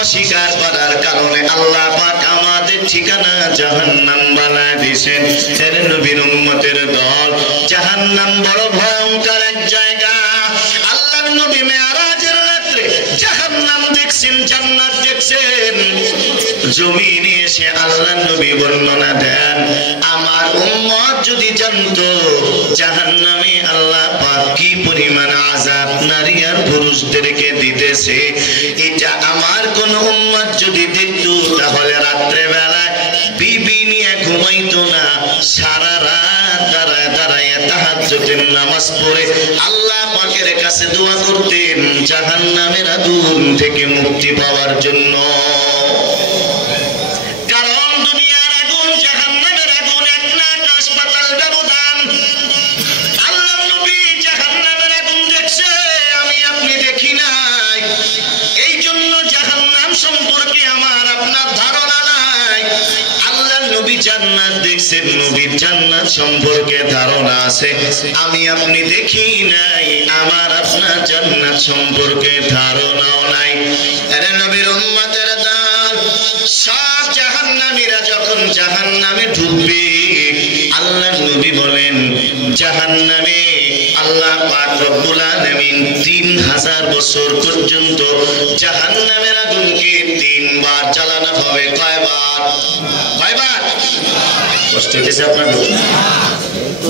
অস্বীকার করার কারণে আল্লাহ পাক আমাদের ঠিকানা জাহান্নাম বানায় দিয়েছেন। এর নবীর উম্মতের দল, জাহান্নাম বড় ভয়ঙ্কর এক জায়গা। আল্লাহর নবী মেরাজের রাত্রে জাহান্নাম দেখছেন, জান্নাত দেখছেন। জমিনে এসে আল্লাহর নবী বর্ণনা দেন, আমার উম্মত যদি জানতো জাহান্নামে আল্লাহ পাক কি পরিমাণ আযাব নারী আর পুরুষদেরকে দিতেছে, এটা আমার কোন উম্মত যদি দেখতো তাহলে রাত্রে বেলায় বিবি নিয়ে ঘুমাইতো না, সারা রাত দাঁড়ায় দাঁড়ায় তাহাজ্জুদের নামাজ পড়ে আল্লাহ পাকের কাছে দোয়া করতেন জাহান্নামের আগুন থেকে মুক্তি পাওয়ার জন্য। কারণ দুনিয়ার আগুন জাহান্নামের আগুন এক না আকাশ পাতাল ব্যবধান। আল্লাহ নবী জাহান্নামের আগুন দেখছে, আমি আপনি দেখি নাই। এই জন্য জাহান্নাম সম্পর্কে আমার আপনার ধারণা নাই। আল্লাহ নবী জান্নাত দেখছেন, নবীর জান্নাত সম্পর্কে ধারণা আছে, আমি আপনি দেখি নাই। আমার আপনার জান্নাত সম্পর্কে ধারণাও নাই। আরে নবীর উম্মতের দল, সব জাহান্নামীরা যখন জাহান্নামে ঢুকবে, আল্লাহ নবী বলেন জাহান্নামে আল্লাহ পাক রব্বুল আলামিন 3000 বছর পর্যন্ত জাহান্নামের আগুনকে 3 বার জ্বালানো হবে। কয়বার? কয়বার? কষ্ট হচ্ছে আপনাদের?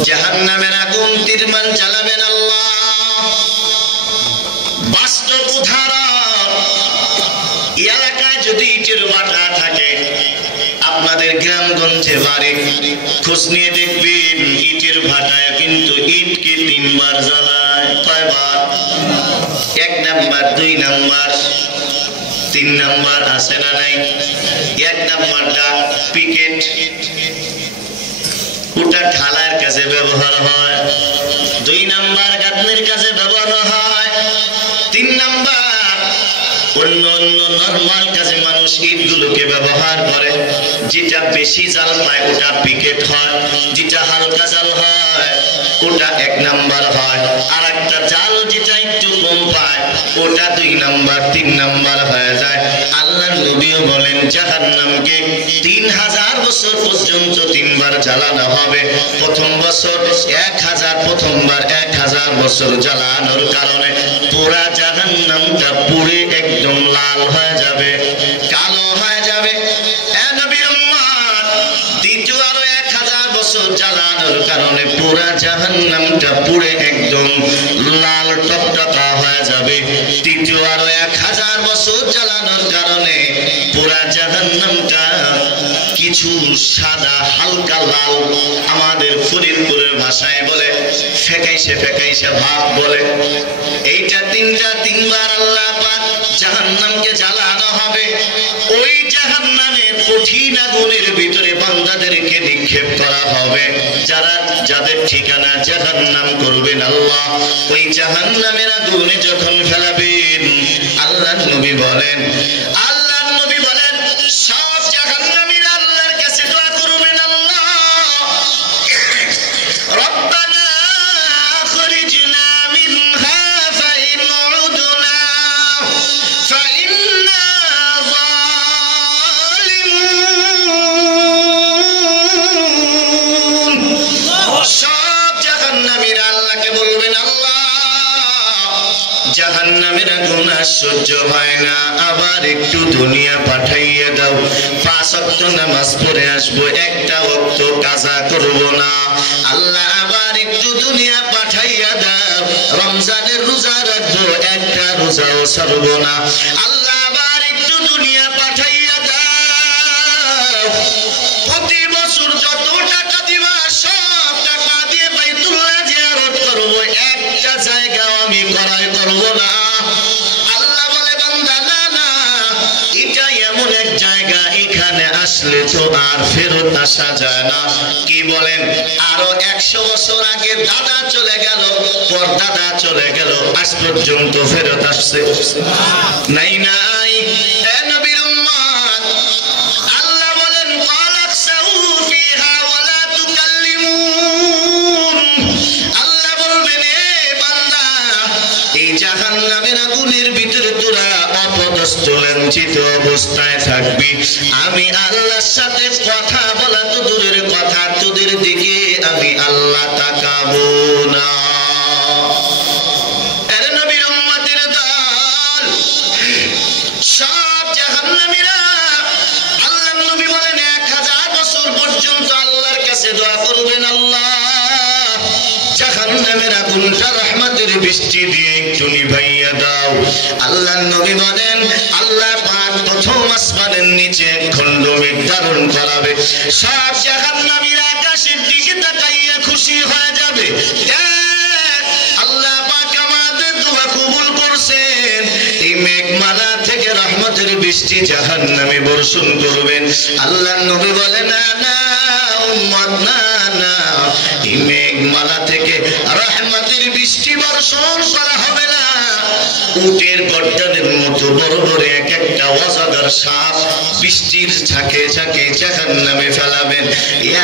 জাহান্নামের আগুন 3 বার জ্বালাবেন আল্লাহ। বাস্তব উদাহরণ, এলাকায় যদি ইটের ভাটা থাকে, আপনাদের গ্রামগঞ্জে বাড়ি, খোঁজ নিয়ে দেখবেন ইটের ভাটায় কিন্তু ইটকে 3 বার জ্বালায়। কয়বার? 1 নাম্বার, 2 নাম্বার, 3 নাম্বার আছে না নাই? 1 নাম্বারটা পিকেট, ওটা ঢালার কাজে ব্যবহার হয়। 2 নাম্বার গাঁথনির কাজে ব্যবহার হয়। 3 নাম্বার অন্য অন্য নরমাল কাজে মানুষ ইটগুলোকে ব্যবহার করে। যেটা বেশি জাল পায় ওটা পিকেট হয়, যেটা হালকা জাল হয় ওটা 1 নাম্বার হয়, আর একটা জাল যেটা একটু কম পায় ওটা 2 নাম্বার, 3 নাম্বার হয়ে যায়। আল্লাহ নবীও বলেন জাহান্নামকে 3000 বছর পর্যন্ত 3 বার জ্বালানো হবে। প্রথম বছর 1000, প্রথমবার 1000 বছর জ্বালানোর কারণে পুরা জাহান্নামটা পুড়ে একদম লাল হয়ে যাবে, কালো হয়ে যাবে। নবীর উম্মত, দ্বিতীয় আরো 1000 বছর জ্বালানোর কারণে পুরা জাহান্নামটা পুড়ে একদম লাল টকটকা হয়ে যাবে। তৃতীয় আরো 1000 বছর জ্বালানোর কারণে পুরা জাহান্নামটা কিছু সাদা হালকা লাল, আমাদের ফরিদপুরের ভাষায় বলে ফেকাইছে ফেকাইছে ভাব বলে। এইটা 3 বার আল্লাহ পাক জাহান্নামকে জ্বালানো হবে। ওই জাহান্নামে কঠিন আগুনের ভিতরে বান্দাদেরকে নিক্ষেপ করা হবে। যাদের ঠিকানা জাহান্নাম করবেন আল্লাহ, ওই জাহান্নামের আগুনে যখন ফেলাবেন, আল্লাহ নবী বলেন সব জাহান্নামীরা আল্লাহর কাছে দোয়া করবেন, আল্লাহ রব্বানা আখরিজনা মিনহা ফাইন উদনা ফাইন্না যালিমুন। সব জাহান্নামীরা আল্লাহকে বলবেন, আল্লাহ জাহান্নামের আগুন সহ্য হয় না, আবার একটু দুনিয়া পাঠাইয়া দাও। 5 ওয়াক্ত নামাজ পড়ে আসবো, একটা ওয়াক্ত কাজা করব না। আল্লাহ আবার একটু দুনিয়া পাঠাইয়া দাও, রমজানের রোজা রাখবো, একটা রোজাও ছাড়ব না। আল্লাহ আবার একটু দুনিয়া পাঠাইয়া দাও, প্রতি বছর যত টাকা দিবা সব টাকা দিয়ে বাইতুল্লাহ জিয়ারত করব, একটা জায়গাও আমি করাই করব না। আল্লাহ বলে বান্দা না না, এটা এমন এক জায়গা এখানে আসলে তো আর ফেরত আসা যায় না। কি বলেন? আরো 100 বছর আগে দাদা চলে গেল, পর দাদা চলে গেল, আজ পর্যন্ত ফেরত আসছে নাই নাই। নবীর উম্মত, আল্লাহ বলেন ওয়ালাকসাউ ফিহা ওয়ালা তুকাল্লিমুন। আল্লাহ বলবেন এ বান্দা, এই জাহান্নামের আগুনের ভিতরে তোরা অপদস্থ লাঞ্ছিত থাকবি, আমি আল্লাহর সাথে কথা বলা তো দূরের কথা, তোদের দিকে আমি আল্লাহ তাকাবো না। আরে নবীর উম্মতের দল, সব জাহান্নামীরা আল্লাহর নবী বলেন 1000 বছর পর্যন্ত আল্লাহর কাছে দোয়া করবেন, আল্লাহ জাহান্নামের আগুনটা রহমতের বৃষ্টি দিয়ে একটু নিভাইয়া দাও। আল্লাহর নবী বলেন আল্লাহ পাক প্রথম আসমানের নিচে খণ্ড মেঘ ধারণ করাবে, সব জাহান্নামীরা আকাশের দিকে তাকাইয়া খুশি হয়ে যাবে, আল্লাহ পাক আমাদের দোয়া কবুল করছেন, এই মেঘমালা থেকে রহমতের বৃষ্টি জাহান্নামে বর্ষণ করবেন। আল্লাহর নবী বলেন না না উম্মত, না না, এই মেঘমালা থেকে রহমতের বৃষ্টি বর্ষণ করা হবে না, উটের গর্দানের মতো বড় বড় এক একটা অজাগার সাপ বৃষ্টির ঝাঁকে ঝাঁকে জাহান্নামে ফেলাবেন।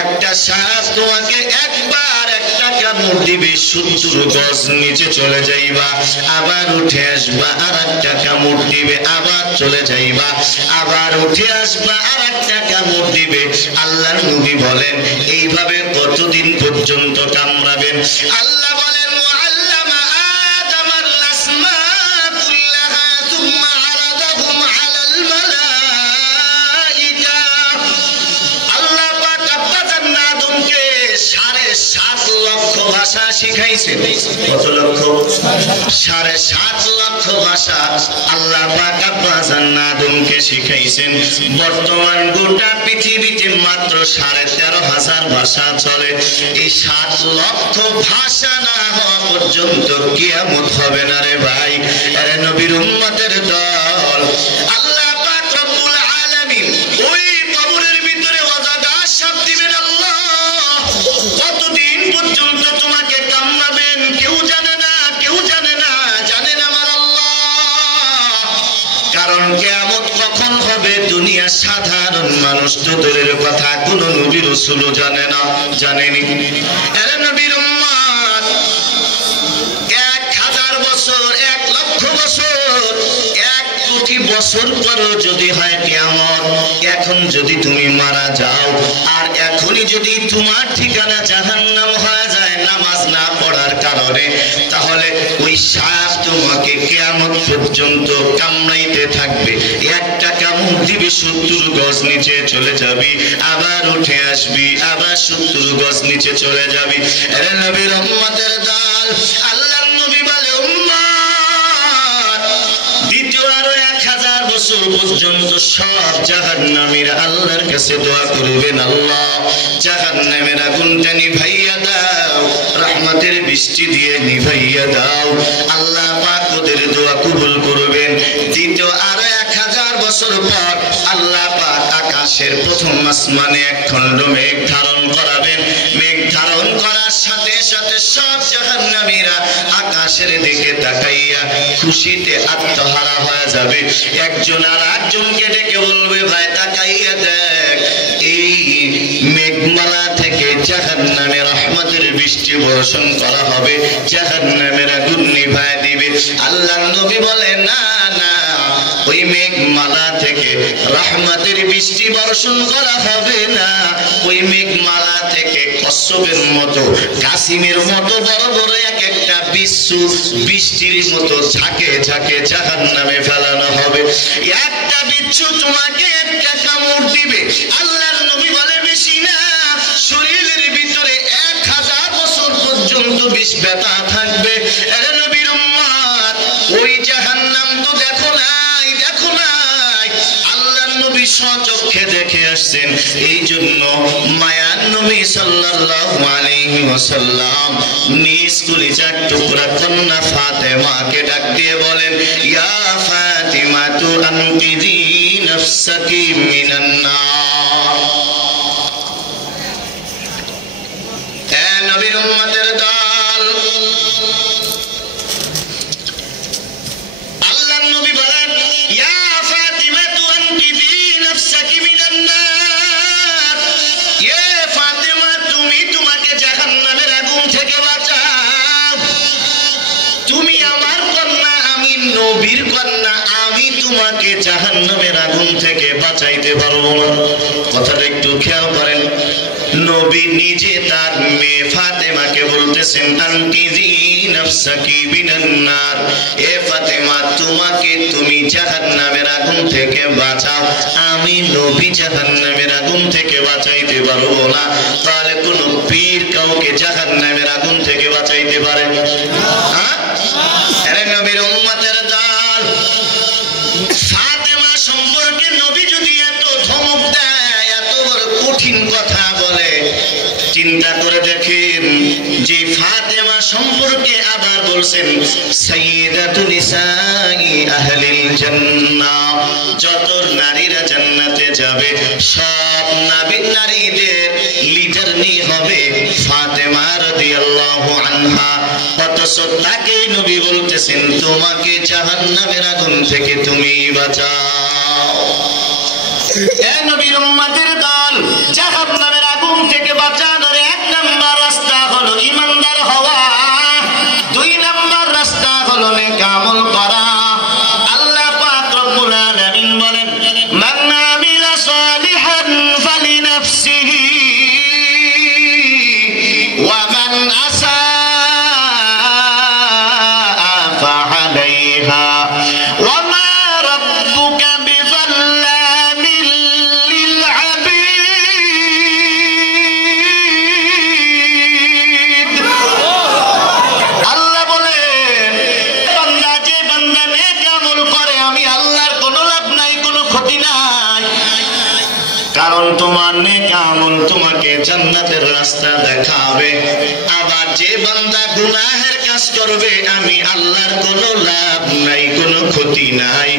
একটা সাপ তোমাকে একবার একটা কামড় দিবে, 70 গজ নিচে চলে যাইবা, আবার উঠে আসবা, আর একটা কামড় দিবে, আবার চলে যাইবা, আবার উঠে আসবা, আর একটা কামড় দিবে। আল্লাহর নবী বলেন এইভাবে কতদিন পর্যন্ত কামড়াবেন? আল্লাহ বলেন ভাষা শিখাইছেন। কত লক্ষ? 7.5 লক্ষ ভাষা আল্লাহ পাক আদমকে শিখাইছেন। বর্তমান গোটা পৃথিবীতে মাত্র 13,500 ভাষা চলে। এই 7 লক্ষ ভাষা না হওয়া পর্যন্ত কিয়ামত হবে না রে ভাই। আরে নবীর উম্মতের দল, আল্লাহ পাক রব্বুল আলামিন ওই কবরের ভিতরে অজাগার সাপ দিবেন। আল্লাহ কতদিন পর্যন্ত তোমাকে কামড়াবেন কেউ জানে না, কেউ জানে না, জানেন আমার আল্লাহ। কারণ কিয়ামত কখন হবে দুনিয়ার সাধারণ মানুষ তো দূরের কথা, কোন নবী রাসূলও জানে না, জানেনি। আরে নবীর উম্মত 1000 বছর, 1 লক্ষ বছর, 1 কোটি বছর পরও যদি হয় কিয়ামত, এখন যদি তুমি মারা যাও আর এখনই যদি তোমার ঠিকানা জাহান্নাম হয়ে যায় নামাজ না পড়ার কারণে, তাহলে ওই সাপ তোমাকে কিয়ামত পর্যন্ত কামড়াইতে থাকবে। একটা কামড় দিবে, 70 গজ নিচে চলে যাবি, আবার উঠে আসবি, আবার 70 গজ নিচে চলে যাবি। আরে নবীর উম্মতের দল, আল্লাহর নবী বলে উম্মত দ্বিতীয় আরো 1000 বছর পর্যন্ত সব জাহান্নামীরা আল্লাহর কাছে দোয়া করবেন, আল্লাহ জাহান্নামের আগুনটা নিভাইয়া দাও, রহমতের বৃষ্টি দিয়ে নিভাইয়া দাও। আল্লাহ পাক ওদের দোয়া কবুল করবেন। দ্বিতীয় আরো 1000 বছর পর আল্লাহ পাক আকাশের প্রথম আসমানে এক খণ্ড মেঘ ধারণ করাবেন। মেঘ ধারণ করার সাথে সাথে সব জাহান্নামীরা আকাশের দিকে তাকাইয়া খুশিতে আত্মহারা হয়ে যাবে। একজন আর একজনকে ডেকে বলবে, ভাই তাকাইয়া দেখ, এই মেঘমালা থেকে জাহান্নামে রহমতের বৃষ্টি বর্ষণ করা হবে, জাহান্নামের আগুন নিভায় দিবে। আল্লাহর নবী বলে না না, ওই মেঘমালা থেকে রহমতের বৃষ্টি বর্ষণ করা হবে না, ওই মেঘমালা থেকে কচ্ছপের মতো, কাসিমের মতো বড় বড় এক একটা বিচ্ছু বৃষ্টির মতো ঝাঁকে ঝাঁকে জাহান্নামে ফেলানো হবে। একটা বিচ্ছু তোমাকে একটা কামড় দিবে। আল্লাহর নবী বলে বেশি না, শরীরের ভিতরে 1000 বছর পর্যন্ত বিষ ব্যথা থাকবে। আরে নবীর উম্মত, ওই জাহান্নাম তো দেখো নাই, দেখো নাই, আল্লাহর নবী স্বচক্ষে দেখে আসছেন। এই জন্য মায়ার নবী সাল্লাল্লাহু আলাইহি ওয়াসাল্লাম নিজ কলিজার টুকরা কন্যা ফাতেমাকে ডাক দিয়ে বলেন, ইয়া ফাতিমা তু আনকিযি নাফসাকি মিনান নার। এ নবীর উম্মতের দল, আল্লাহর নবী বলেন, ইয়া ফাতিমা তু আনকিযি নাফসাকি মিনান নার। এ ফাতিমা, তুমি তোমাকে জাহান্নামের আগুন থেকে বাঁচাও। তুমি আমার কন্যা, আমি নবীর কন্যা, আমি তোমাকে জাহান্নামের আগুন থেকে বাঁচাইতে পারবো না। কথাটা একটু খেয়াল করেন। নবী নিজে তার মেয়ে ফাতেমাকে বলতেছেন, আনকিজি নাফসাকি বিনান নার, এ ফাতেমা তোমাকে তুমি জাহান্নামের আগুন থেকে বাঁচাও, আমি নবী জাহান্নামের আগুন থেকে বাঁচাইতে পারবো না। তাহলে কোন পীর কাউকে জাহান্নামের আগুন থেকে বাঁচাইতে পারে? আরে নবীর উম্মতের দল, ফাতেমা সম্পর্কে নবী যদি এত ধমক দেয়, এত বড় কঠিন কথা বলে, চিন্তা করে দেখেন যে ফাতেমা সম্পর্কে আবার বলছেন সাইয়্যিদাতু নিসাই আহলিল জান্নাহ, যত নারীরা জান্নাতে যাবে সব নবীর নারীদের লিডারনি হবে ফাতেমা রাদিয়াল্লাহু আনহা। অথচ তাকে নবী বলতেছেন তোমাকে জাহান্নামের আগুন থেকে তুমি বাঁচাও। এ নবীর উম্মতের দল, জাহান্নামের আগুন থেকে বাঁচানোর এক নাম্বার রাস্তা হলো ঈমানদার হওয়া, দুই নাম্বার রাস্তা হলো নেক আমল করা। আল্লাহ পাক রব্বুল আলামিন বলেন, মান আমিলা সালিহান ফালিনাফসিহি ওয়া মান আসাআ ফাআলাইহা ওয়া মা রাব্বুকা বিযাল্লামিল লিল আবিদ। আল্লাহ বলেন, বান্দা যে বান্দা নেক আমল করে আমি আল্লাহর কোনো লাভ নাই, কোনো ক্ষতি নাই, কারণ তোমার নেক আমল তোমাকে জান্নাতের রাস্তা দেখাবে। আবার যে বান্দা গুনাহের কাজ করবে আমি আল্লাহর কোনো লাভ নাই, কোনো ক্ষতি নাই,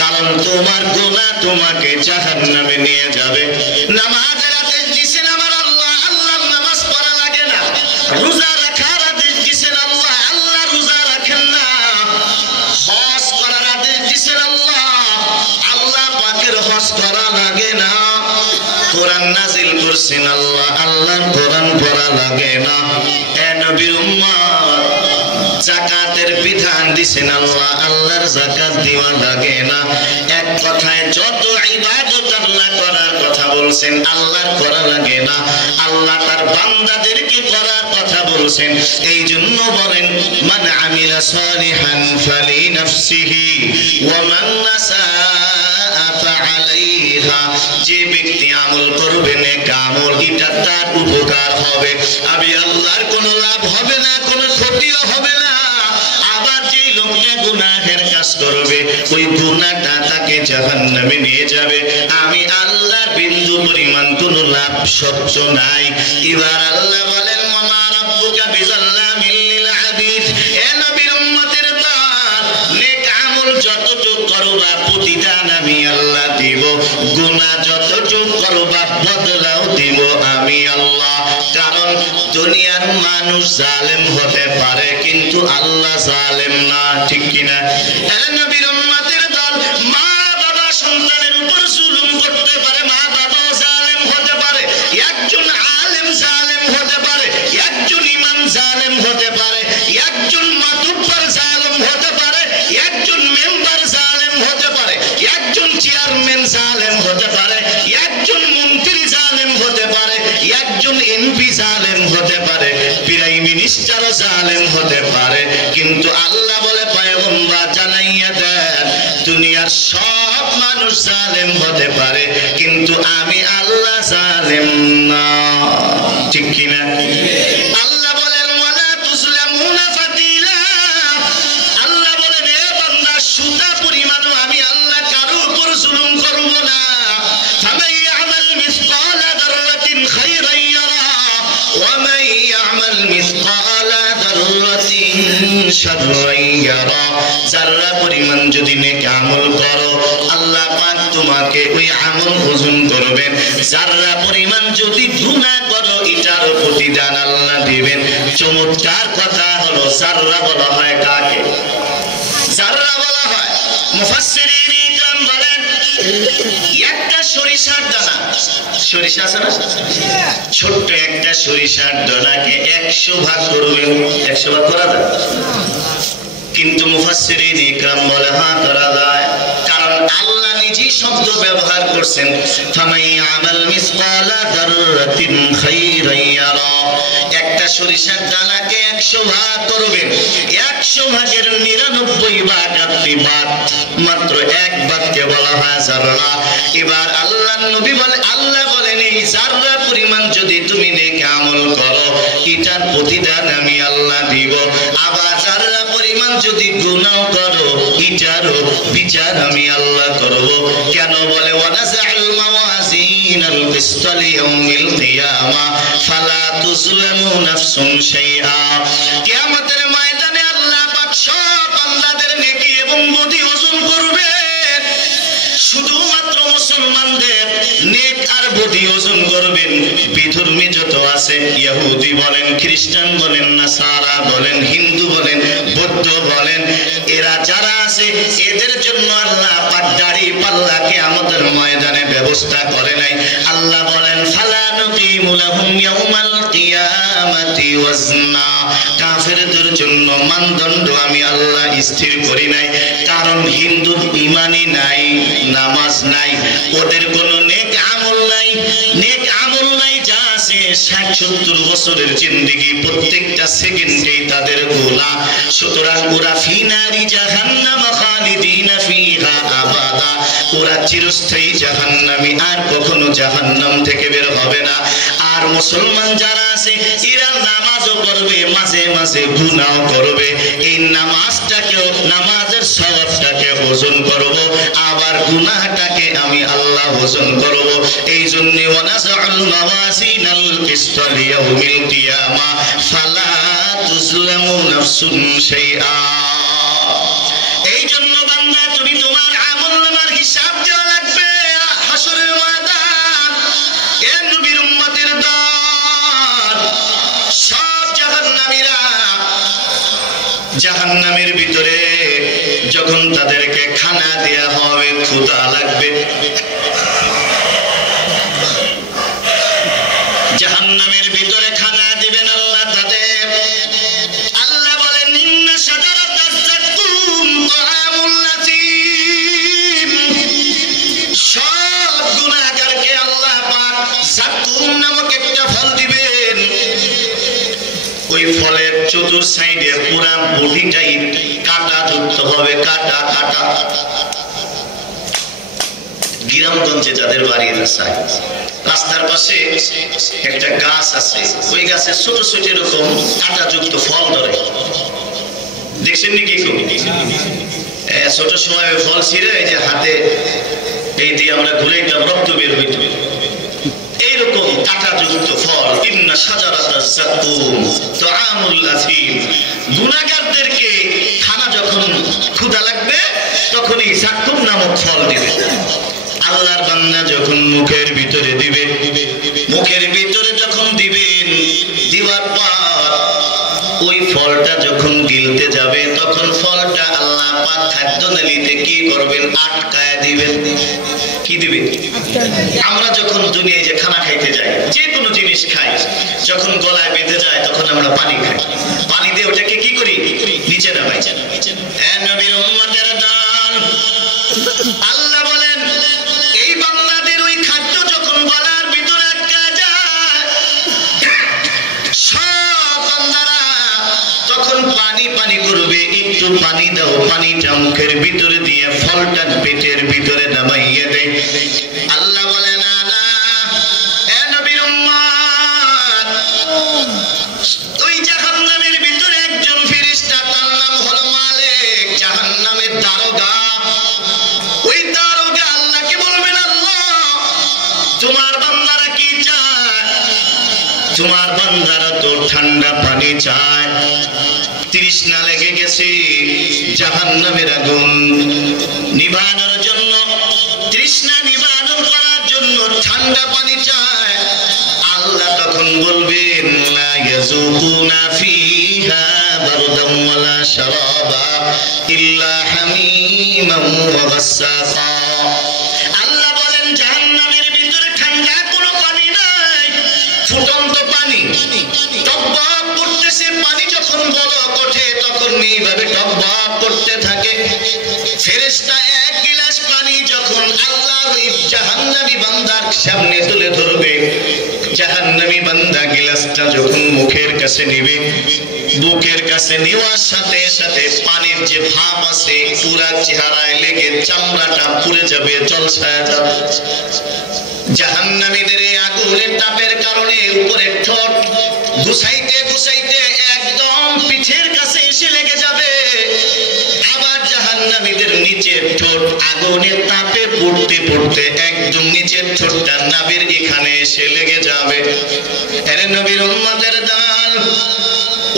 কারণ তোমার গুনাহ তোমাকে জাহান্নামে নিয়ে যাবে। নামাজের আদেশ দিয়েছেন আমার আল্লাহ, আল্লাহর নামাজ পড়া লাগে না। রোজা রাখার আদেশ দিয়েছেন আল্লাহ, আল্লাহ রোজা রাখেন না। হজ করার আদেশ দিয়েছেন আল্লাহ, আল্লাহ পাকের হজ করা লাগে না। কোরআন নাযিল করছেন আল্লাহ, আল্লাহর কোরআন পড়া লাগে না। এ নবীর উম্মত, যাকাতের বিধান দিছেন আল্লাহ, আল্লাহর যাকাত দেওয়া লাগে না। এক কথায় যত ইবাদত আল্লাহ করার কথা বলছেন আল্লাহর করা লাগে না, আল্লাহ তার বান্দাদেরকে করার কথা বলছেন। এই জন্য বলেন, মান আমিলা সালিহান ফালিনাফসিহি ওয়া মান আসাআ ফাআলাইহা, যে ব্যক্তি আমল করবে নেক আমল, এটা তার উপকার হবে, আমি আল্লাহর কোনো লাভ হবে না, কোনো ক্ষতিও হবে না। আবার যে লোকটা গুনাহের কাজ করবে ওই গুনাহটা তাকে জাহান্নামে নিয়ে যাবে, আমি আল্লাহর বিন্দু পরিমাণ কোনো লাভ সহ্য নাই। এবার আল্লাহ বলেন, মা রাব্বুকা বিযাল্লামিল লিল আবিদ। এ নবীর উম্মতের দল, নেক আমল যতটুকু করবা প্রতিদান আমি আল্লাহ দিব, গুনাহ যতটুকু করবা বদলাও দিব আমি আল্লাহ। কারণ দুনিয়ার মানুষ জালেম হতে পারে কিন্তু আল্লাহ জালেম না, ঠিক কিনা? নবীর উম্মতের দল, মা বাবা সন্তানের উপর জুলুম করতে পারে, মা বাবা জালেম হতে পারে, একজন আলেম জালেম হতে পারে, একজন ইমাম জালেম হতে পারে, একজন মাতুব্বর জালেম হতে পারে, একজন মেম্বার জালেম হতে পারে, একজন চেয়ারম্যান জালেম হতে পারে, একজন মন্ত্রী জালেম হতে পারে, একজন এমপি জালেম হতে পারে, প্রাইম মিনিস্টার জালেম হতে পারে। কিন্তু আল্লাহ বলে পয়গম্বর জানাইয়া দেন, দুনিয়ার সব মানুষ জালেম হতে পারে কিন্তু আমি আল্লাহ জালেম না, ঠিক কিনা? আল্লাহ বলেন, ওয়ালা তুজলামুনা ফাতিলা। আল্লাহ বলেন, এ বান্দা সুতা পরিমাণও আমি আল্লাহ কারো উপর জুলুম করব না। ফামান ইয়ামাল মিসকালা যাররাতিন খায়রান ইয়ারা ওয়া মান ইয়ামাল মিসকালা যাররাতিন শাররান ইয়ারা। যারা পরিমাণ যদি নেক আমল করো আল্লাহ পাক তোমাকে ওই আমল ওজন করবেন, যারা পরিমাণ যদি গুনাহ করো এটার প্রতিদান আল্লাহ দিবেন। চমৎকার কথা হলো, যারা বলা হয় কাকে? যারা বলা হয়, মুফাসসিরিন ইকরাম বলেন, একটা সরিষার দানা, সরিষা আছে না, ছোট্ট একটা সরিষার দানাকে 100 ভাগ করবেন, 100 ভাগ করা যায়? কিন্তু মুফাসসিরিন ইকরাম বলে হ্যাঁ করা যায়, কারণ নবীজি শব্দ ব্যবহার করছেন ফামাই আমাল মিসকালা যাররাতিন খাইরান ইয়ারা। একটা সরিষার দানাকে 100 ভাগ করবেন, 100 ভাগের 99 ভাগ আপনি বাদ, মাত্র এক ভাগকে বলা হয় যাররা। এবার আল্লাহর নবী বলে, আল্লাহ বলেন এই যাররা পরিমাণ যদি তুমি নেক আমল করো এটার প্রতিদান আমি আল্লাহ দিব, আবার যাররা পরিমাণ যদি গুনাহ করো এটারও বিচার আমি আল্লাহ করব। কেন বলে ওয়ানাজাল মাওয়াজিনাল কিসতা লিয়াউমিল কিয়ামা ফালা তুজলামু নাফসুন শাইআ। কিয়ামতের ময়দানে আল্লাহ পাক সব বান্দাদের নেকি এবং বদি ওজন করবে। শুধুমাত্র মুসলমানদের নেক আর বদি ওজন করবেন। বিধর্মী যত আছে, ইহুদি বলেন, খ্রিস্টান বলেন, নাসারা বলেন, হিন্দু বলেন, বৌদ্ধ বলেন, এরা যারা আছে এদের জন্য আল্লাহ পাক দাড়ি পাল্লাকে আমাদের ময়দানে ব্যবস্থা করে নাই। আল্লাহ বলেন ফালা নুকিমু লাহুম ইয়াউমাল কিয়ামাতি ওয়াজনা। কাফেরদের জন্য মানদণ্ড আমি আল্লাহ স্থির করি নাই, কারণ হিন্দুর ঈমানই নাই, নামাজ নাই, ওদের কোনো নেক আমল নাই, নেক আমল নাই। যা আছে 60-70 বছরের জিন্দেগি, প্রত্যেকটা সেকেন্ডেই তাদের গুনাহ। সুতরাং ওরা ফি নারি জাহান্নাম খালিদিনা ফিহা আবাদা, ওরা চিরস্থায়ী জাহান্নামী, আর কখনো জাহান্নাম থেকে বের হবে না। আর মুসলমান যারা আছে এরা নামাজও করবে, মাঝে মাঝে গুনাহ করবে। এই নামাজটাকেও, নামাজের সওয়াবটাকে ওজন করব, আবার গুনাহটাকে আমি আল্লাহ ওজন করব। এই জন্য ওয়ানাজাল মাওয়াজিনাল কিসতা লিয়াউমিল কিয়ামা ফালা তুজলামু নাফসুন শাইআ। এই জন্য বান্দা তুমি তোমার আমলনামার হিসাব দেওয়া লাগবে হাসরের ময়দান। এ নবীর উম্মতের দল সব জাহান্নামীরা জাহান্নামের ভিতরে যখন তাদেরকে খানা দেয়া হবে, ক্ষুধা লাগবে, জাহান্নামের ভিতরে খানা দিবেন আল্লাহ তাদের। আল্লাহ বলেন ইন্না শাজারাতাজ যাকুম তাআমুল লাযীম। সব গুনাহগারকে আল্লাহ পাক যাকুম নামক একটা ফল দিবেন। ওই ফলের চতুর সাইডে পুরা বডিটাই কাঁটা যুক্ত হবে, কাঁটা কাঁটা। গ্রামগঞ্জে যাদের বাড়ি আছে, রাস্তার পাশে একটা গাছ আছে, ওই গাছে ছোট ছোট এরকম কাঁটা যুক্ত ফল ধরে, দেখছেন নাকি? ছোট সময় ফল ছিঁড়ে এই যে হাতে এই দিয়ে আমরা ঘুরে গেলাম, রক্ত বের হইত, এইরকম কাঁটা যুক্ত ফল। ইন্না শাজারাতাজ যাকুম তাআমুল লাযীম। গুনাহগারদেরকে খানা যখন ক্ষুধা লাগবে তখনই যাকুম নামক ফল দিবে। আল্লাহর বান্দা যখন মুখের ভিতরে দিবে, মুখের ভিতরে যখন দিবেন, দিবার পর ওই ফলটা যখন গিলতে যাবে তখন ফলটা আল্লাহ পাক খাদ্যনালীতে কি করবেন? আটকায় দিবেন। কি দিবেন? আমরা যখন দুনিয়ায় যে খানা খাইতে যাই, যে কোনো জিনিস খাই, যখন গলায় বেঁধে যায় তখন আমরা পানি খাই, পানি দিয়ে ওটাকে কি করি? নিচে নামাই। নবীর উম্মতের দল, আল্লাহ বলেন এই বান্দাদের ওই খাদ্য যখন গলার ভিতরে আটকা যায়, সব বান্দারা তখন পানি পানি করবে, একটু পানি দাও, পানিটা মুখের ভিতরে দিয়ে ফলটা পেটের ভিতরে নামাইয়ে দেয়। আল্লাহ বলে না না, এ নবীর উম্মত, ওই জাহান্নামের ভিতরে একজন ফেরেশতা, তার নাম হলো মালিক, জাহান্নামের দারোগা। ওই দারোগা আল্লাহকে বলবেন, আল্লাহ তোমার বান্দারা কি চায়? তোমার বান্দারা তো ঠান্ডা পানি চায়, তৃষ্ণা লেগে গেছে, জাহান্নামের আগুন নিভানোর জন্য, তৃষ্ণা নিবারণ করার জন্য ঠান্ডা পানি চায়। আল্লাহ তখন বলবেন লা ইয়াযুকুনা ফিহা বারদান ওয়ালা শারাবা ইল্লা হামিমান ওয়া গাসসাকা। আল্লাহ বলেন জাহান্নামের ভিতরে ঠান্ডা কোনো পানি নাই, ফুটন্ত পানি টকবক করতেছে। পানি যখন বলক ওঠে তখন এইভাবে টকবক করতে থাকে। ফেরেশতা এক গিলাস পানি যখন বান্দার সামনে তুলে ধরবে। জাহান্নামী বান্দা গিলাসটা যখন মুখের কাছে নিবে, বুকের কাছে নেওয়ার সাথে সাথে পানির যে ভাব আছে পুরা চেহারায় লেগে চামড়াটা পুড়ে যাবে, ঝলসায় যাবে। জাহান্নামীদের এই আগুনের তাপের কারণে উপরে ঠোঁট ঘুষাইতে ঘুষাইতে একদম পিঠের কাছে এসে লেগে যাবে। আবার জাহান্নামীদের নিচের ঠোঁট আগুনের তাপে পুড়তে পুড়তে একদম নিচের ঠোঁটটা নাভির এখানে এসে লেগে যাবে। এর নবীর উম্মতের দল,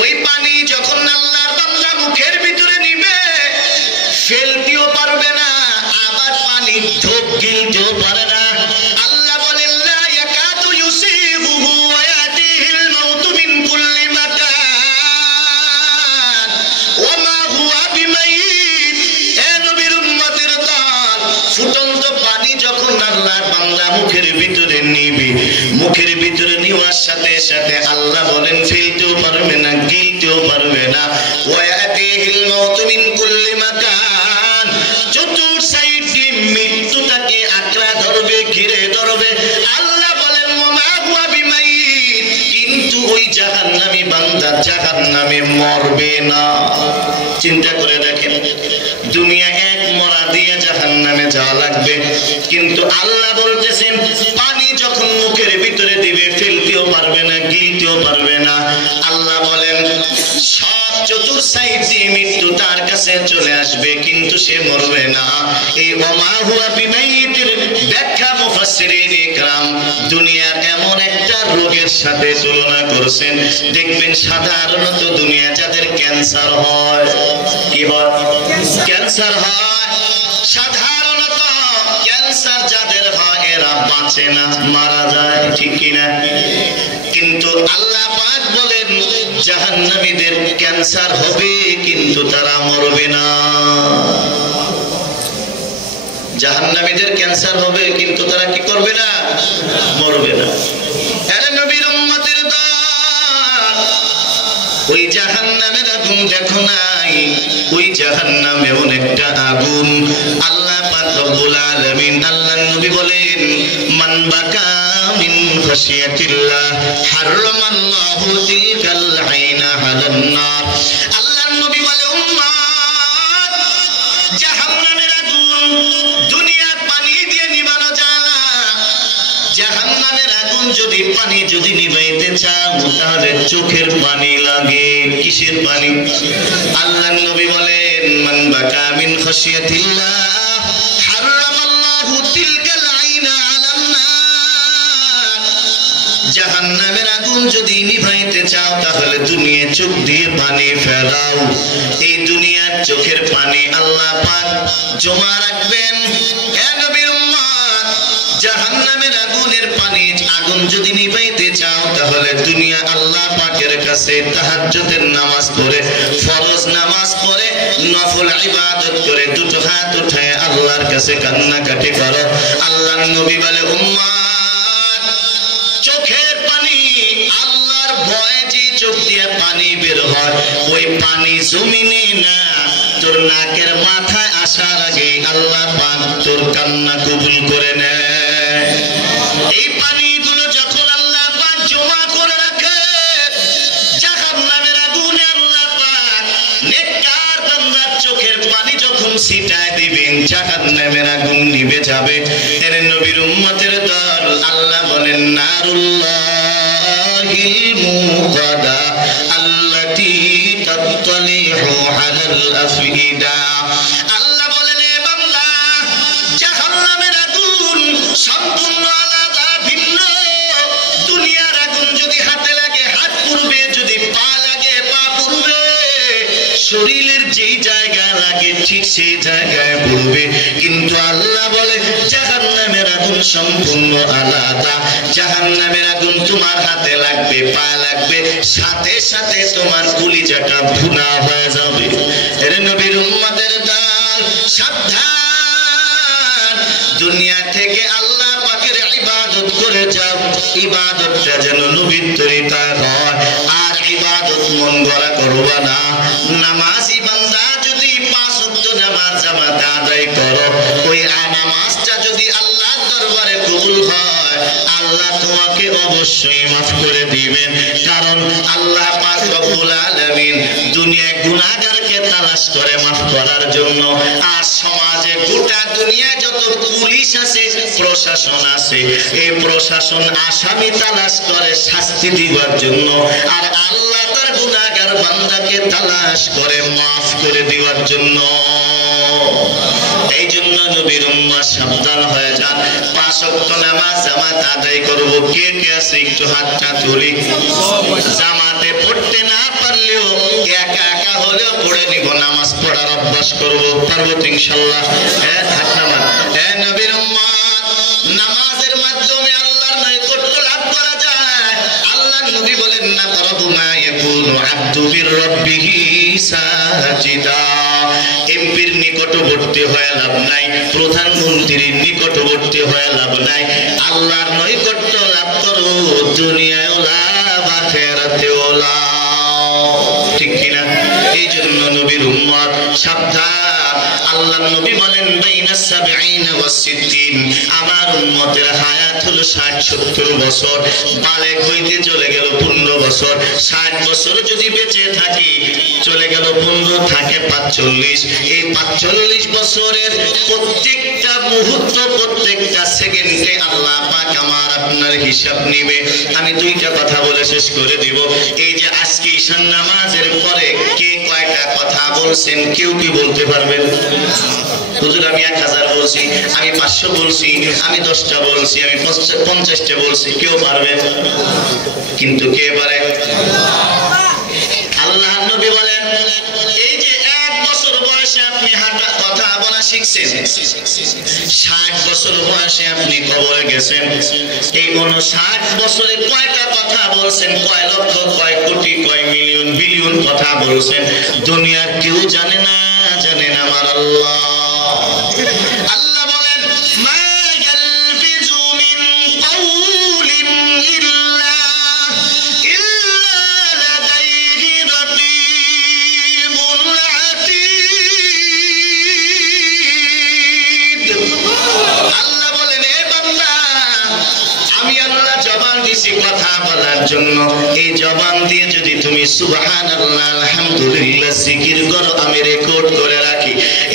ওই পানি যখন আল্লাহর বান্দা মুখের ভিতরে নিবে ফেলতেও পারবে না, আবার পানি ঢোক গিলতেও পারে না। আল্লাহ বলেন লা ইয়াকাতু ইউসিবুহু ওয়া ইয়াতিহিল মাউতু মিন কুল্লি মাকান ওয়া মা হুয়া বিমাইত। এ নবীর উম্মতের দল, ফুটন্ত পানি যখন আল্লাহর বান্দা মুখের ভিতরে নিবে, মুখের ভিতরে নেওয়ার সাথে সাথে আল্লাহ বলেন ফেলতেও পারবে না, গিলতেও পারবে না। ওয়া ইয়াতিহিল মাউতু মিন কুল্লি মাকান, চতুর সাইড দিয়ে মৃত্যু তাকে আঁকড়া ধরবে, ঘিরে ধরবে। আল্লাহ বলেন ওয়া মা হুয়া বিমাইত, কিন্তু ওই জাহান্নামী বান্দা জাহান্নামে মরবে না। চিন্তা করে দেখেন, দুনিয়া এক মরা দিয়ে জাহান্নামে যাওয়া লাগবে, কিন্তু আল্লাহ বলতেছেন পানি যখন মুখের ভিতরে দিবে ফেলতেও পারবে না, গিলতেও পারবে না। আল্লাহ বলেন সব চতুর সাইড দিয়ে মৃত্যু তার কাছে চলে আসবে, কিন্তু সে মরবে না। এই ওমা হুয়া বিমাইতের ব্যাখ্যা মুফাসসিরিন ইকরাম দুনিয়ার এমন একটা রোগের সাথে তুলনা করছেন। দেখবেন সাধারণত দুনিয়া যাদের ক্যান্সার হয়, কি হয়? ক্যান্সার হয়। সাধারণত ক্যান্সার যাদের হয় এরা বাঁচে না, মারা যায়, ঠিক কিনা? কিন্তু আল্লাহ পাক বলেন জাহান্নামীদের ক্যান্সার হবে কিন্তু তারা মরবে না। জাহান্নামীদের ক্যান্সার হবে কিন্তু তারা কি করবে না? মরবে না। আরে নবীর উম্মতের দল, ওই জাহান্নামের আগুন দেখো নাই? ওই জাহান্নামে অনেকটা আগুন। আল্লাহ পাক রব্বুল আলামিন, আল্লাহর নবী বলেন মান বাকা মিন খাশিয়াতিল্লাহ হারামাল্লাহু তিলকাল আইনা আলান নার। আল্লাহর নবী বলে উম্মত, জাহান্নামের আগুন দুনিয়ার পানি দিয়ে নিভানো যায় না। জাহান্নামের আগুন যদি পানি যদি নিভাইতে চাও তাহলে চোখের পানি লাগে। কিসের পানি? আল্লাহর নবী বলেন মান বাকা মিন খাশিয়াতিল্লাহ হারামাল্লাহু তিলকাল আইনা আলান নার। জাহান্নামের আগুন যদি নিভাইতে চাও তাহলে দুনিয়া চোখ দিয়ে পানি ফেলাও। এই দুনিয়ার চোখের পানি আল্লাহ পাক জমা রাখবেন। হে নবীর উম্মত, জাহান্নামের আগুনের পানি আগুন যদি নিভাইতে চাও তাহলে দুনিয়া আল্লাহ পাকের কাছে তাহাজ্জুদের নামাজ পড়ে, ফরজ নামাজ পড়ে, নফল ইবাদত করে দুটো হাত উঠায় আল্লাহর কাছে কান্নাকাটি করো। আল্লাহর নবী বলে উম্মত, চোখের পানি আল্লাহর ভয় যে চোখ দিয়ে পানি বের হয়, ওই পানি জমিনে না, তোর নাকের মাথায় আসার আগে আল্লাহ পাক তোর কান্না কবুল করে নেয়। এই পানিগুলো যখন আল্লাহ পাক জমা করে রাখে, জাহান্নামের আগুনে আল্লাহ পাক নেককার বান্দার চোখের পানি যখন ছিটায় দিবেন জাহান্নামের আগুন নিভে যাবে। এর নবীর উম্মতের দল, আল্লাহ বলেন নারুল্লাহিল মুকাদা আল্লাতী তাত্তালিহু আলাল আফইদা। আল্লাহ বলেন এ বান্দা, জাহান্নামের আগুন সম্পূর্ণ আলাদা, ভিন্ন। দুনিয়ার আগুন যদি হাতে লাগে হাত পুড়বে, যদি পা লাগে পা পুড়বে, শরীরের যেই জায়গায় লাগে ঠিক সেই জায়গায় পুড়বে। কিন্তু আল্লাহ বলে জাহান্নামের আগুন সম্পূর্ণ আলাদা। জাহান্নামের আগুন তোমার হাতে লাগবে, পা লাগবে, সাথে সাথে তোমার কলিজাটা ভুনা হয়ে যাবে। এর নবীর উম্মতের দল, সাবধান, দুনিয়া থেকে আল্লাহ পাকের ইবাদত করে যাও। ইবাদতটা যেন নবীর তরিকায় হয়, আর ইবাদত মন গড়া করবা না। নামাজি বান্দা যদি 5 ওয়াক্ত নামাজ জামাতে আদায় করো, ওই নামাজটা যদি আল্লাহর দরবারে কবুল হয় তোমাকে অবশ্যই মাফ করে দিবেন। কারণ আল্লাহ পাক রব্বুল আলামিন দুনিয়ায় গুনাহগারকে তালাশ করে মাফ করার জন্য। আর সমাজে গোটা দুনিয়ায় যত পুলিশ আছে, প্রশাসন আছে, এই প্রশাসন আসামি তালাশ করে শাস্তি দিবার জন্য। আর আল্লাহ তার গুনাহগার বান্দাকে তালাশ করে মাফ করে দেওয়ার জন্য। এই জন্য নবীর উম্মত সাবধান হয়ে যান। 5 ওয়াক্ত নামাজ জামাত আদায় করব। কে কে আছে একটু হাতটা তুলি। জামাতে পড়তে না পারলেও একা একা হলেও পড়ে নিব, নামাজ পড়ার অভ্যাস করব। পারবো তো ইনশাআল্লাহ? হ্যাঁ, হাত নামান। হ্যাঁ নবীর উম্মত, নামাজের মাধ্যমে আল্লাহর নৈকট্য লাভ করা যায়। আল্লাহর নবী বলেন না তারাবু মা ইয়াকুনু আব্দু বিরাব্বিহি সাজিদা। এমপির নিকটবর্তী হয়ে লাভ নাই, প্রধানমন্ত্রীর নিকটবর্তী হয়ে লাভ নাই। আল্লাহর নৈকট্য লাভ করো, দুনিয়ায়ও লাভ আখিরাতেও লাভ। ঠিক কিনা? এই জন্য নবীর উম্মত সাবধান। আল্লাহর নবী বলেন বাইনা 70 ওয়া 60, আমার উম্মতের হায়াত হলো 60-70 বছর। বালেগ হইতে চলে গেল 15 বছর। 60 বছর যদি বেঁচে থাকি, চলে গেল 15, থাকে 45। এই 45 বছরের প্রত্যেকটা মুহূর্ত, প্রত্যেকটা সেকেন্ডে আল্লাহ পাক আমার আপনার হিসাব নিবে। আমি দুইটা কথা বলে শেষ করে দিব। এই যে আজকে ঈশান নামাজের পরে কে কয়টা কথা বলছেন, কেউ কি বলতে পারবেন? হুজুর আমি 1000 বলছি, আমি 500 বলছি, আমি 10টা বলছি, আমি 50টা বলছি। কেউ পারবে? কিন্তু কে পারে? আল্লাহ নবী বলেন এই যে 1 বছর বয়সে আপনি হাঁটা কথা বলা শিখছেন, 60 বছর বয়সে আপনি কবরে গেছেন। এই 59 বছরে কয়টা কথা বলছেন? কয় লক্ষ, কয় কোটি, কয় মিলিয়ন, বিলিয়ন কথা বলছেন। দুনিয়ার কেউ জানে না, জানেন আমার আল্লাহ। আল্লাহ বলেন মা ইয়ালফিজু মিন কাউলিন ইল্লা লাদাইহি রাকিবুন আতীদ। আল্লাহ বলেন এ বান্দা, আমি আল্লাহ জবান দিছি কথা বলার জন্য। এই জবান দিয়ে যদি তুমি সুবহানাল্লাহ, আলহামদুলিল্লাহ জিকির করো, আমি রেকর্ড করে রাখি।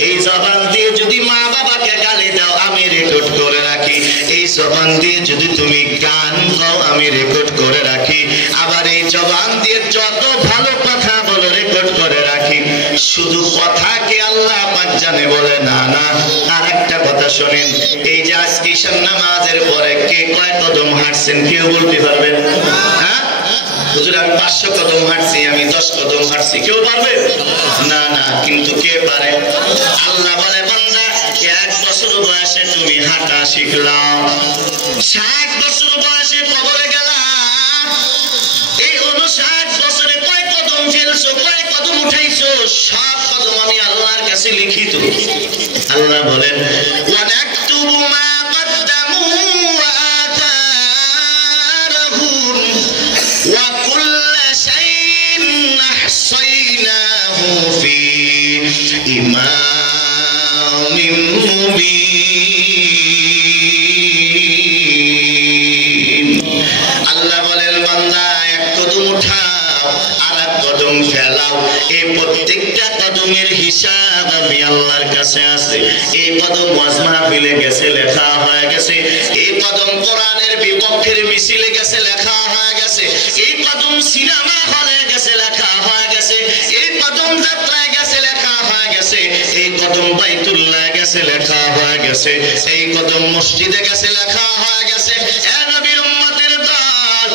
এই জবান দিয়ে যদি মা বাবাকে গালি দাও, আমি রেকর্ড করে রাখি। এই জবান দিয়ে যদি তুমি গান গাও, আমি রেকর্ড করে রাখি। আবার এই জবান দিয়ে যত ভালো কথা বলো, রেকর্ড করে রাখি। শুধু কথা কি আল্লাহ পাক জানে? বলে না না। আর একটা কথা শুনেন, এই যে আজকে ঈশান নামাজের পরে কে কয় কদম হাঁটছেন, কেউ বলতে পারবেন? হ্যাঁ হুজুর আমি 500 কদম হাঁটছি, আমি 10 কদম হাঁটছি। কেউ পারবে? না না। কিন্তু কে পারে? আল্লাহ বলে বান্দা 1 বছর বয়সে তুমি হাঁটা শিখলাম, 60 বছর বয়সে কবরে গেলাম। এই 59 বছরে কয় কদম ফেলছো, কয় কদম উঠাইছো, সব কদম আমি আল্লাহর কাছে লিখিত। আল্লাহ বলেন ওয়া নাকতুবু মা কদ্দামু ওয়া আতারহুম ওয়া কুল্লা শাইইন আহসাইনাহু ফি ইমামিম মুবিন। আল্লাহ বলেন বান্দা 1 কদম উঠাও, আর 1 কদম ফেলাও। এই প্রত্যেকটা কদমের হিসাব আমি আল্লাহর কাছে আছে। এই কদম ওয়াজ মাহফিলে গেছে, লেখা হয়ে গেছে। এই কদম কোরআনের বিপক্ষের মিছিলে গেছে, লেখা হয়ে গেছে। এই কদম সিনেমা হলে গেছে, লেখা হয়ে গেছে। এই কদম যাত্রায় গেছে, লেখা হয়ে গেছে। এই কদম বাইতুল্লাহ গেছে, লেখা হয়ে গেছে। এই কদম মসজিদে গেছে, লেখা হয়ে গেছে। এ নবীর উম্মতের দল,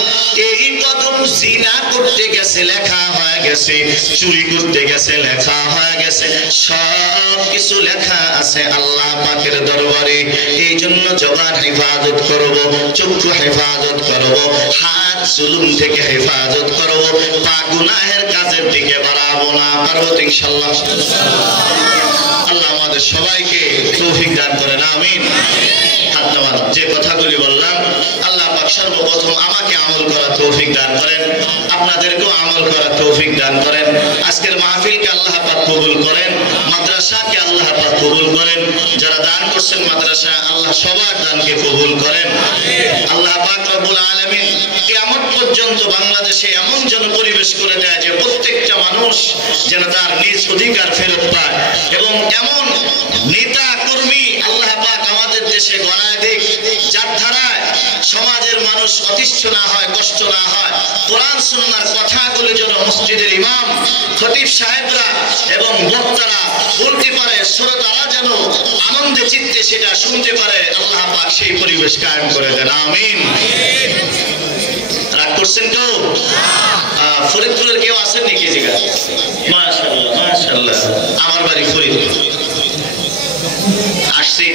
এই কদম জিনা করতে গেছে, লেখা হয়ে গেছে। চুরি করতে গেছে, লেখা হয়ে গেছে। সব কিছু লেখা আছে আল্লাহ পাকের দরবারে। এই জন্য জবান হেফাজত করব, চক্ষু হেফাজত করব, হাত জুলুম থেকে হেফাজত করব, পা গুনাহের কাজের দিকে বাড়াবো না। পারবো তো ইনশাআল্লাহ? আল্লাহ আমাদের সবাইকে তৌফিক দান করেন, আমিন। হাত নামান। যে কথাগুলি বললাম আল্লাহ পাক সর্বপ্রথম আমাকে আমল করা তৌফিক দান করেন, আপনাদেরকেও আমল করা তৌফিক দান করেন। আজকের মাহফিলকে আল্লাহ পাক কবুল করেন, মাদ্রাসাকে আল্লাহ পাক কবুল করেন। যারা দান করছেন মাদ্রাসা, আল্লাহ সবার দানকে কবুল করেন। আল্লাহ পাক রব্বুল আলামিন কিয়ামত পর্যন্ত বাংলাদেশে এমন যেন পরিবেশ করে দেয় যে প্রত্যেকটা মানুষ যেন তার নিজ অধিকার ফেরত পায়, এবং এমন নেতা কর্মী আল্লাহ পাক আমাদের দেশে গড়ায় দিক যার ধারায় সমাজের মানুষ অতিষ্ঠ না হয়, কষ্ট না হয়। কোরআন সুন্নাহর কথাগুলো যেন মসজিদের ইমাম, খতিব সাহেবরা এবং বক্তারা বলতে পারে, শ্রোতারা যেন আনন্দে চিত্তে সেটা শুনতে পারে। আল্লাহ পাক সেই পরিবেশ কায়েম করে দেন, আমিন। রাগ করছেন কেউ? ফরিদপুরের কেউ আছেন নাকি জিগা? মাশাআল্লাহ মাশাআল্লাহ। আমার বাড়ি ফরিদপুর, আসছি,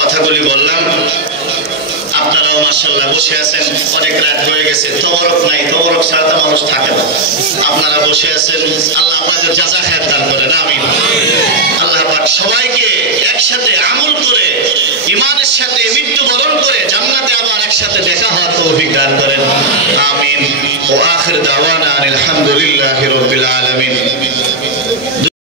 কথাগুলি বললাম। আপনারাও মাশাআল্লাহ বসে আছেন, অনেক রাত হয়ে গেছে, তবরক নাই, তবরক ছাড়া তো মানুষ থাকে না। আপনারা বসে আছেন, আল্লাহ আপনাদের জাযা খায়ের দান করেন, আমিন। আল্লাহ পাক সবাইকে একসাথে আমল করে ঈমানের সাথে মৃত্যুবরণ করে জান্নাতে আবার একসাথে দেখা হওয়ার তৌফিক দান করেন, আমিন। ওয়া আখির দাওয়ানা আলহামদুলিল্লাহি রাব্বিল আলামিন।